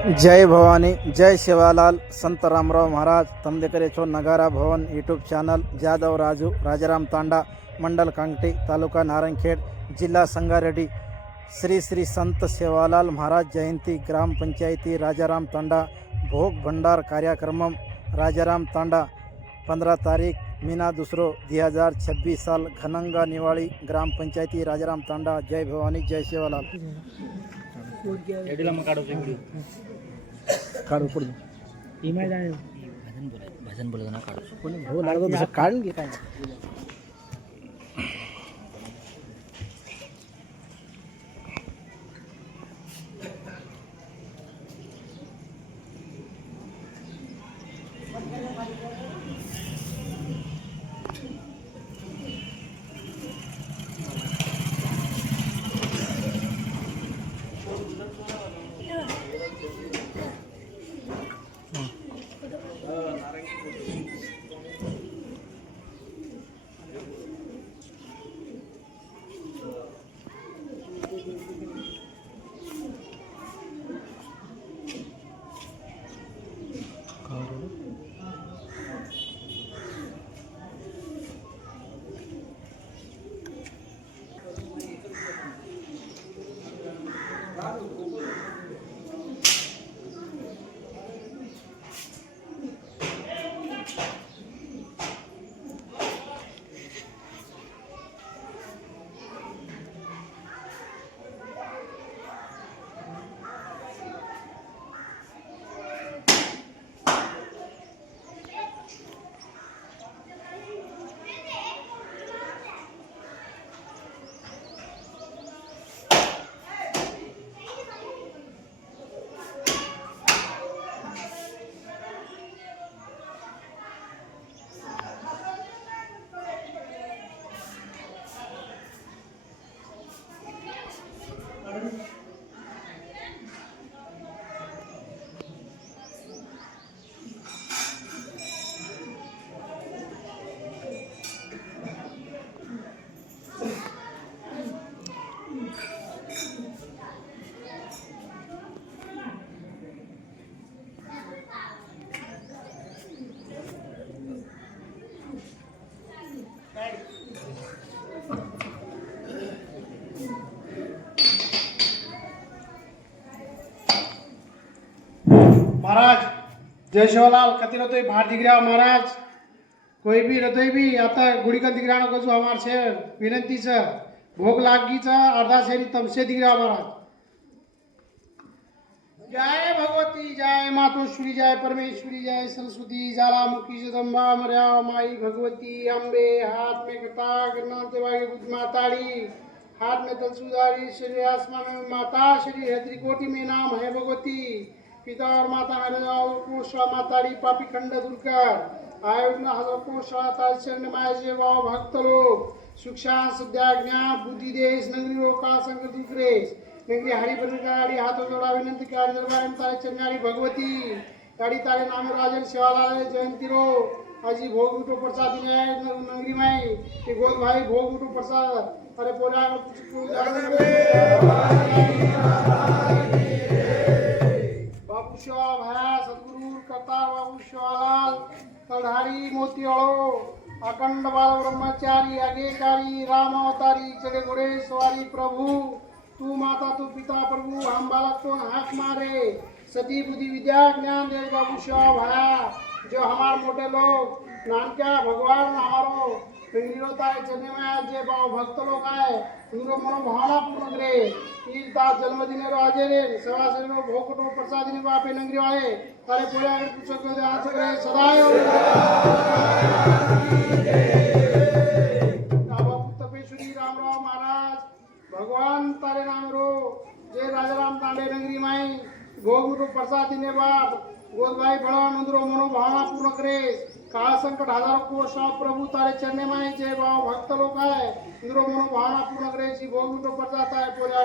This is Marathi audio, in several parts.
जय भवानी, जय शिवालाल. संत रामराव महाराज तमदेकरेचो नगारा भवन यूट्यूब चॅनल. जाधव राजू, राजाराम तांडा, मंडल कांगटी, तालुका नारायणखेड, जिल्हा संगारेड्डी. श्री श्री संत सेवालाल महाराज जयंती ग्रामपंचायती राजाराम तांडा भोग भंडार कार्यक्रम राजाराम तांडा 15 तारीख मीना दूसरो 2026 साल घनंगा निवाड़ी ग्रामपंचायती राजाराम तांडा. जय भवानी, जय शिवालाल. काढू पडतो भजन बोलत ना काढू हो लागतो काढून घे काय. महाराज जय शिवलाल कति रतोई भार दिगरा महाराज कोई भी रतोई भी आता गुड़ी का दिगरा को जो हमार से विनंती से भोग लागी चा अर्धा शेरी तमसे दिगरा महाराज. जय भगवती, जय मातोश्वरी, जय परमेश्वरी, जय सरस्वती, ज्वालामुखी जगदंबा मर्या माई भगवती अम्बे. हाथ में कटा गन्नाते वागे बुद्ध माताड़ी, हाथ में तलसुदारी, शरीर आसमान में माता, शरीर है त्रिकोटि में नाम है भगवती. पिता और माता मेरे को माताड़ी पापी खंड दुर्कर आयुर्न हजर को शरण माय जे वाव भक्त लोग सुक्षा सद्या ज्ञान बुद्धि देश नगरी रोका संग दुखरेश नगरी हरि गाड़ी हाथों जोड़ा विनंती कार्य दरबार में तारे चंगारी भगवती गाड़ी तारे नाम राजन शिवालाल जयंती रो अजी भोग उठो प्रसाद दिया नगरी में कि गोद भाई भोग उठो प्रसाद अरे पोरा भया सद्गुरु करता बाबू शिवालाल कढ़ारी मोतीवाळो अखंड बाल ब्रह्मचारी आगेकारी राम अवतारी चले घोड़े सवारी प्रभु. तू माता तू पिता प्रभु हम बालक तो हाथ मारे सती बुद्धि विद्या ज्ञान दे बाबू शिवा भया. जो हमार मोटे लोग नानक्या भगवान हमारो निरोता चने में जे बाव भक्त लोग आए उनको मनोभावना पूर्ण करे. ईता जन्मदिन राजे रे सेवा से भोगटो प्रसाद ने बापे नगरी वाले तारे पूरा पूछो के हाथ करे सदाय बाबा तपेश्वरी रामराव महाराज भगवान तारे नाम रो जे राजाराम तांडे नगरी माई भोगटो प्रसाद ने बाप गोद भाई बड़ा नंदरो मनोभावना पूर्ण करे. काल संकट हजारों को शाप प्रभु तारे चढ़ने में जय भाव भक्त लोग है इंद्रो मनोभावना पूर्ण करे जी भोग उठो पड़ जाता है पूरा.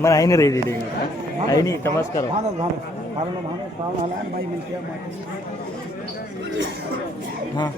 मला आहे रे रेडी आहे नाही तमास करा हां